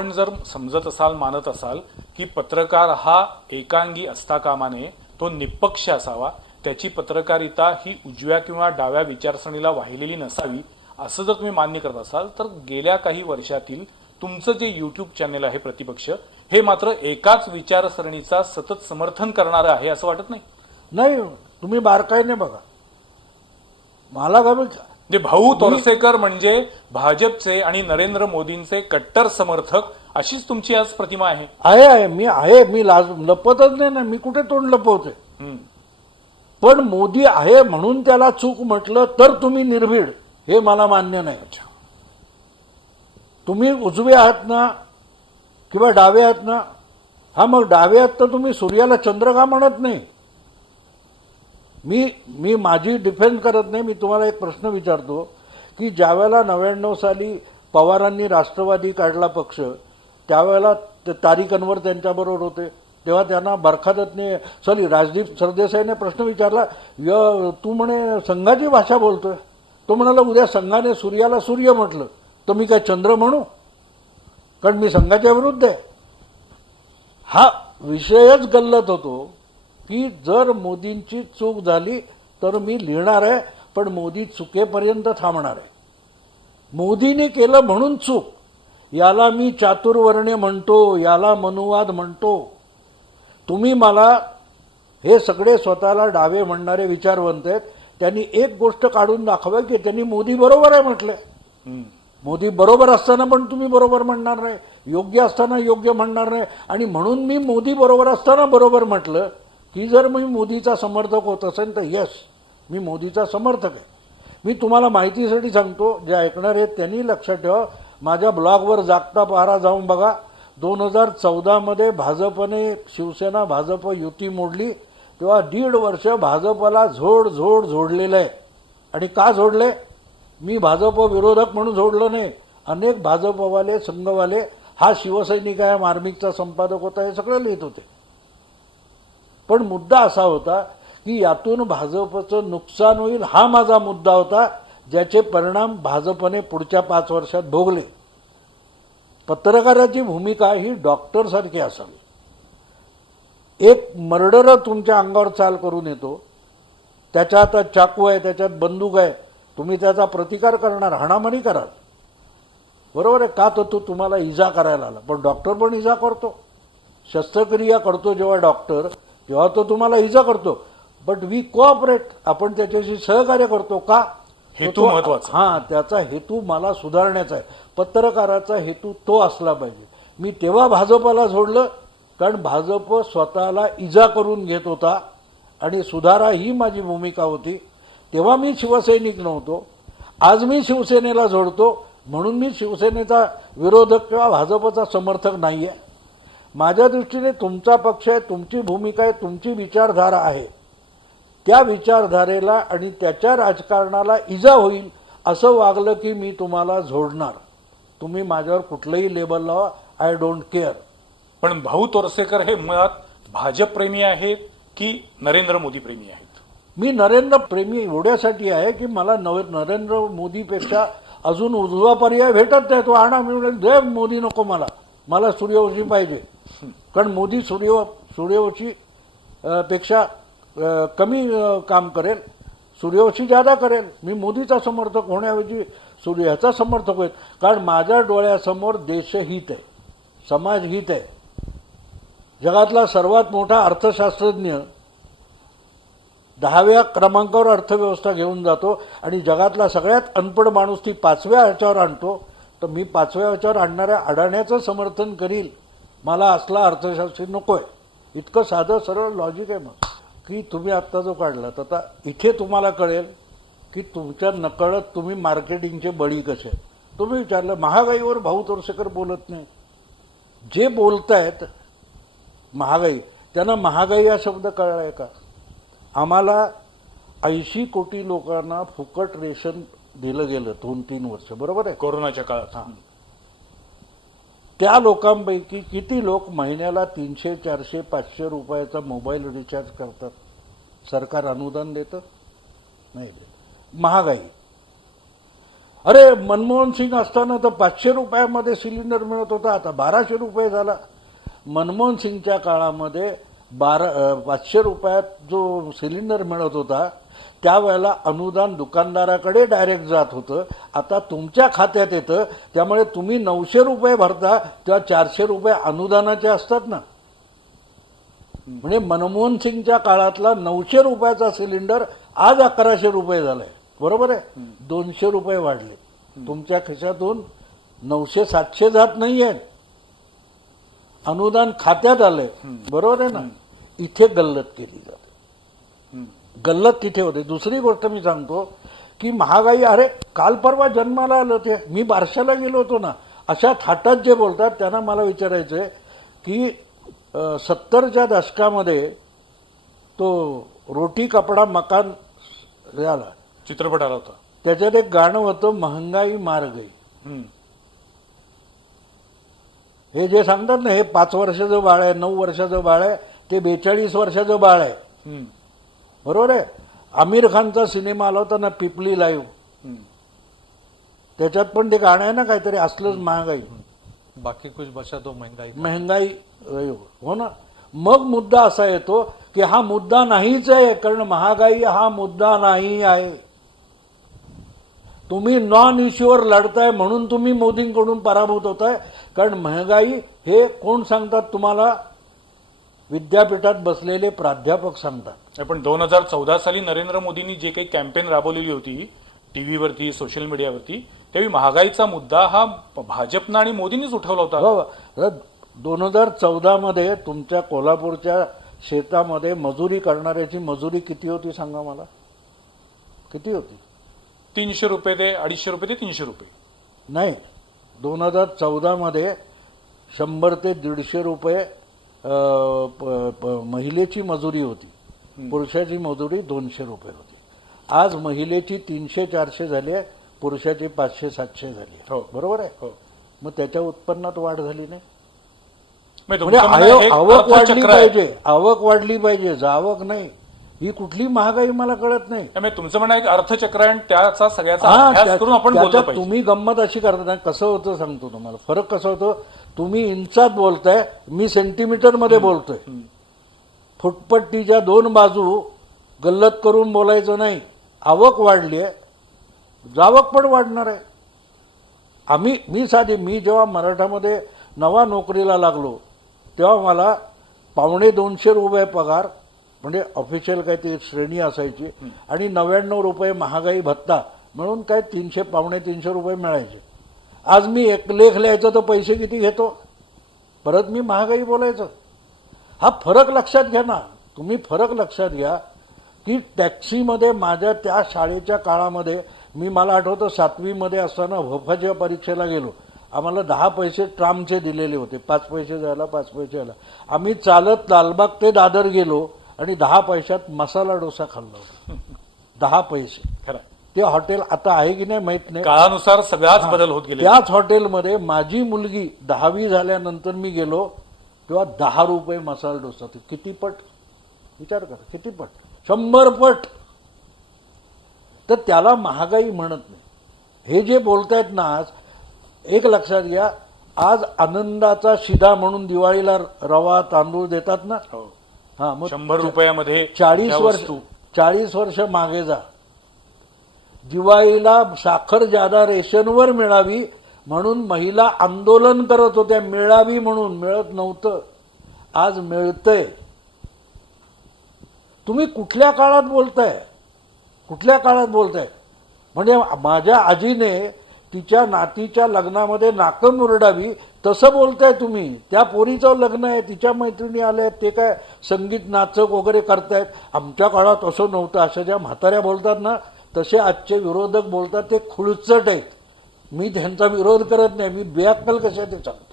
आपण जर समजत असाल मानत असाल की पत्रकार हा एकांगी असता कामा नये तो निपक्ष असावा त्याची पत्रकारिता ही उजव्या किंवा डाव्या विचारसरणीला वाहिलेली नसावी असं जर तुम्ही मान्य करत असाल तर गेल्या काही वर्षातील तुमचं जे युट्यूब चॅनेल आहे प्रतिपक्ष हे मात्र एकाच विचारसरणीचा सतत समर्थन करणारं आहे असं वाटत नाही? नाही तुम्ही बारकाईने बघा. मला का म्हणजे भाऊ तोरसेकर म्हणजे भाजपचे आणि नरेंद्र मोदींचे कट्टर समर्थक अशीच तुमची आज प्रतिमा आहे. आहे आहे. मी आहे मी लाज लपतच नाही ना मी कुठे तोंड लपवते. पण मोदी आहे म्हणून त्याला चूक म्हटलं तर तुम्ही निर्भीड. हे मला मान्य नाही. तुम्ही उजवे आहात ना किंवा डावे आहात ना हा मग डावे आहात तर तुम्ही सूर्याला चंद्र का म्हणत नाही. मी मी माझी डिफेन्स करत नाही मी तुम्हाला एक प्रश्न विचारतो की ज्यावेळेला नव्याण्णव साली पवारांनी राष्ट्रवादी काढला पक्ष त्यावेळेला तारिक अनवर त्यांच्याबरोबर होते. तेव्हा त्यांना बरखादतने सॉरी राजदीप सरदेसाईने प्रश्न विचारला य तू म्हणे संघाची भाषा बोलतोय. तो म्हणाला उद्या संघाने सूर्याला सूर्य म्हटलं तर मी काय चंद्र म्हणू? कारण मी संघाच्या विरुद्ध आहे. हा विषयच गल्लत होतो. की जर मोदींची चूक झाली तर मी लिहिणार आहे पण मोदी चुकेपर्यंत थांबणार आहे. मोदीने केलं म्हणून चूक. याला मी चातुर्वर्ण्य म्हणतो याला मनुवाद म्हणतो. तुम्ही मला हे सगळे स्वतःला डावे म्हणणारे विचारवंत आहेत. त्यांनी एक गोष्ट काढून दाखवा की त्यांनी मोदी बरोबर आहे म्हटले हम्म. मोदी बरोबर असताना पण तुम्ही बरोबर म्हणणार नाही. योग्य असताना योग्य म्हणणार नाही. आणि म्हणून मी मोदी बरोबर असताना बरोबर म्हटलं की जर मी मोदीचा समर्थक होत असेल तर यस मी मोदीचा समर्थक आहे. मी तुम्हाला माहितीसाठी सांगतो जे ऐकणार आहेत त्यांनी लक्षात ठेवा. माझ्या ब्लॉगवर जागता पहारा जाऊन बघा. दोन हजार चौदामध्ये भाजपने शिवसेना भाजप युती मोडली. तेव्हा दीड वर्ष भाजपला झोड झोड झोडलेलं आहे. आणि का झोडले मी भाजप विरोधक म्हणून झोडलं नाही. अनेक भाजपवाले संघवाले हा शिवसैनिक आहे मार्मिकचा संपादक होता हे सगळं लिहित होते. पण मुद्दा असा होता की यातून भाजपचं नुकसान होईल हा माझा मुद्दा होता ज्याचे परिणाम भाजपने पुढच्या पाच वर्षात भोगले. पत्रकाराची भूमिका ही डॉक्टरसारखी असावी. एक मर्डर तुमच्या अंगावर चाल करून येतो. त्याच्या हातात चाकू आहे त्याच्यात बंदूक आहे तुम्ही त्याचा प्रतिकार करणार हाणामारी कराल. बरोबर आहे का तर तो तुम्हाला इजा करायला आला. पण डॉक्टर पण इजा करतो. शस्त्रक्रिया करतो जेव्हा डॉक्टर तेव्हा तो तुम्हाला इजा करतो. बट वी कोऑपरेट आपण त्याच्याशी सहकार्य करतो का? हेतू महत्त्वाचा. हा त्याचा हेतू मला सुधारण्याचा आहे. पत्रकाराचा हेतू तो असला पाहिजे. मी तेव्हा भाजपला सोडलं कारण भाजप स्वतःला इजा करून घेत होता आणि सुधारा ही माझी भूमिका होती. तेव्हा मी शिवसैनिक नव्हतो. आज मी शिवसेनेला जोडतो. म्हणून मी शिवसेनेचा विरोधक किंवा भाजपचा समर्थक नाही आहे माझ्या दृष्टीने तुमचा पक्ष आहे तुमची भूमिका आहे तुमची विचारधारा आहे. त्या विचारधारेला आणि त्याच्या राजकारणाला इजा होईल असं वागलं की मी तुम्हाला झोडणार तुम्ही माझ्यावर कुठलंही लेबल लावा आय डोंट केअर पण भाऊ तोरसेकर हे मुळात भाजप प्रेमी आहेत की नरेंद्र मोदी प्रेमी आहेत? मी नरेंद्र प्रेमी एवढ्यासाठी आहे की मला नव नरेंद्र मोदीपेक्षा अजून उजवा पर्याय भेटत नाही. तो आणा मी म्हणेन, जय मोदी नको मला. मला सूर्यवंशी पाहिजे. कारण मोदी सूर्य सूर्यवंशी पेक्षा कमी काम करेल सूर्यवंशी जादा करेल. मी मोदीचा समर्थक होण्याऐवजी सूर्याचा समर्थक होईल. कारण माझ्या डोळ्यासमोर देशहित आहे. समाजहित आहे. जगातला सर्वात मोठा अर्थशास्त्रज्ञ दहाव्या क्रमांकावर अर्थव्यवस्था घेऊन जातो आणि जगातला सगळ्यात अनपड माणूस ती पाचव्या ह्याच्यावर आणतो. तर मी पाचव्या ह्याच्यावर आणणाऱ्या अडाण्याचं समर्थन करील. मला असला अर्थशास्त्री नको आहे इतकं साधं सरळ लॉजिक आहे मग. की तुम्ही आत्ता जो काढलात आता इथे तुम्हाला कळेल की तुमच्या नकळत तुम्ही मार्केटिंगचे बळी कसे आहेत. तुम्ही विचारलं महागाईवर भाऊ तोरसेकर बोलत नाही. जे बोलतायत महागाई. त्यांना महागाई हा शब्द कळला आहे का? आम्हाला ऐंशी कोटी लोकांना फुकट रेशन दिलं गेलं दोन तीन वर्ष. बरोबर आहे? कोरोनाच्या काळात. त्या लोकांपैकी किती लोक महिन्याला तीनशे चारशे पाचशे रुपयाचा मोबाईल रिचार्ज करतात? सरकार अनुदान देतं? नाही देत. महागाई. अरे मनमोहन सिंग असताना तर पाचशे रुपयामध्ये सिलेंडर मिळत होता आता बाराशे रुपये झाला. मनमोहन सिंगच्या काळामध्ये बारा पाचशे रुपयात जो सिलेंडर मिळत होता त्यावेळेला अनुदान दुकानदाराकडे डायरेक्ट जात होतं. आता तुमच्या खात्यात येतं. त्यामुळे तुम्ही नऊशे रुपये भरता तेव्हा चारशे रुपये अनुदानाचे असतात ना. म्हणजे मनमोहन सिंगच्या काळातला नऊशे रुपयाचा सिलेंडर आज अकराशे रुपये झालाय. बरोबर आहे? दोनशे रुपये वाढले. तुमच्या खिशातून नऊशे सातशे जात नाहीये. अनुदान खात्यात आलंय. बरोबर आहे ना? इथे गल्लत केली जाते. गल्लत तिथे होते. दुसरी गोष्ट मी सांगतो की महागाई अरे काल परवा जन्माला आलं ते. मी बारशाला गेलो होतो ना. अशा थाटात जे बोलतात त्यांना मला विचारायचं आहे की सत्तरच्या दशकामध्ये तो रोटी कपडा मकान झाला चित्रपट आला होता. त्याच्यात एक गाणं होतं महंगाई मार गई. हे जे सांगतात ना हे पाच वर्षाचं बाळ आहे नऊ वर्षाचं बाळ आहे ते बेचाळीस वर्षाचं बाळ आहे. बरोबर आहे? आमिर खानचा सिनेमा आला होता ना पिपली लाईव्ह. त्याच्यात पण ते गाणं आहे ना काहीतरी असलंच महागाई. बाकी कुछ बचा तो महंगाई. महागाई हो ना? मग मुद्दा असा येतो की हा मुद्दा नाहीच आहे कारण महागाई हा मुद्दा नाही आहे. तुम्ही नॉन इश्यूवर लढताय म्हणून तुम्ही मोदींकडून पराभूत होताय. कारण महागाई हे कोण सांगतात तुम्हाला? विद्यापीठात बसलेले प्राध्यापक सांगतात. पण दोन हजार चौदा साली नरेंद्र मोदींनी जे काही कॅम्पेन राबवलेली होती टीव्हीवरती सोशल मीडियावरती त्यावेळी महागाईचा मुद्दा हा भाजपनं आणि मोदींनीच उठवला होता. हो दोन हजार चौदामध्ये तुमच्या कोल्हापूरच्या शेतामध्ये मजुरी करणाऱ्याची मजुरी किती होती सांगा मला? किती होती? तीनशे रुपये ते अडीचशे रुपये ते तीनशे रुपये. नाही. दोन हजार चौदामध्ये शंभर ते दीडशे रुपये महिलेची मजुरी होती. पुरुषाची मजुरी दोनशे रुपये होती. आज महिलेची तीनशे चारशे झाली आहे पुरुषाची पाचशे सातशे झाली आहे. हो. बरोबर आहे? हो. मग त्याच्या उत्पन्नात वाढ झाली नाही. म्हणजे म्हणजे आवक वाढली. पाहिजे. आवक वाढली पाहिजे. जावक नाही. ही कुठली महागाई मला कळत नाही. त्यामुळे तुमचं म्हणणं एक अर्थचक्र आहे आणि त्याचा सगळ्याचा अभ्यास करून आपण बोललो त्याच्यात पाहिजे. तुम्ही गंमत अशी करता ना कसं होतं सांगतो तुम्हाला. फरक कसा होतो तुम्ही इंचात बोलताय मी सेंटीमीटरमध्ये बोलतोय. फुटपट्टीच्या दोन बाजू गल्लत करून बोलायचं नाही. आवक वाढली आहे. जावक पण वाढणार आहे. आम्ही मी साधी मी जेव्हा मराठामध्ये नवा नोकरीला लागलो तेव्हा मला पावणे दोनशे रुपये पगार म्हणजे ऑफिशियल काय ती श्रेणी असायची. आणि नव्याण्णव रुपये महागाई भत्ता म्हणून काय तीनशे पावणे तीनशे रुपये मिळायचे. आज मी एक लेख लिहायचं तर पैसे किती घेतो? परत मी महागाई बोलायचं. हा फरक लक्षात घ्या ना. तुम्ही फरक लक्षात घ्या की टॅक्सीमध्ये माझ्या त्या शाळेच्या काळामध्ये मी मला आठवतं सातवीमध्ये असताना भोफाच्या परीक्षेला गेलो. आम्हाला दहा पैसे ट्रामचे दिलेले होते. पाच पैसे जायला पाच पैसे यायला आम्ही चालत लालबाग ते दादर गेलो. आणि दहा पैशात मसाला डोसा खाल्ला होता. दहा पैसे. खरं. ते हॉटेल आता आहे की नाही माहीत नाही. काळानुसार सगळाच बदल होत गेले त्याच हॉटेलमध्ये माझी मुलगी दहावी झाल्यानंतर मी गेलो तेव्हा दहा रुपये मसाला डोसा ते किती पट? विचार करा किती पट? शंभर पट. तर त्याला महागाई म्हणत नाही. हे जे बोलतायत ना आज एक लक्षात घ्या आज आनंदाचा शिदा म्हणून दिवाळीला रवा तांदूळ देतात ना? हो. मग शंभर रुपयामध्ये चाळीस वर्ष चाळीस वर्ष मागे जा. दिवाळीला साखर जादा रेशनवर मिळावी म्हणून महिला आंदोलन करत होत्या. मिळावी म्हणून मिळत नव्हतं. आज मिळतंय. तुम्ही कुठल्या काळात बोलताय? कुठल्या काळात बोलताय? म्हणजे माझ्या आजीने तिच्या नातीच्या लग्नामध्ये नाकं मुरडावी तसं बोलताय तुम्ही. त्या पोरीचं लग्न आहे तिच्या मैत्रिणी आल्या आहेत ते काय संगीत नाचक वगैरे करतायत. आमच्या काळात असं नव्हतं. अशा ज्या म्हाताऱ्या बोलतात ना तसे आजचे विरोधक बोलतात ते खुळचट आहेत. मी त्यांचा विरोध करत नाही. मी बेअक्कल कशा ते सांगतो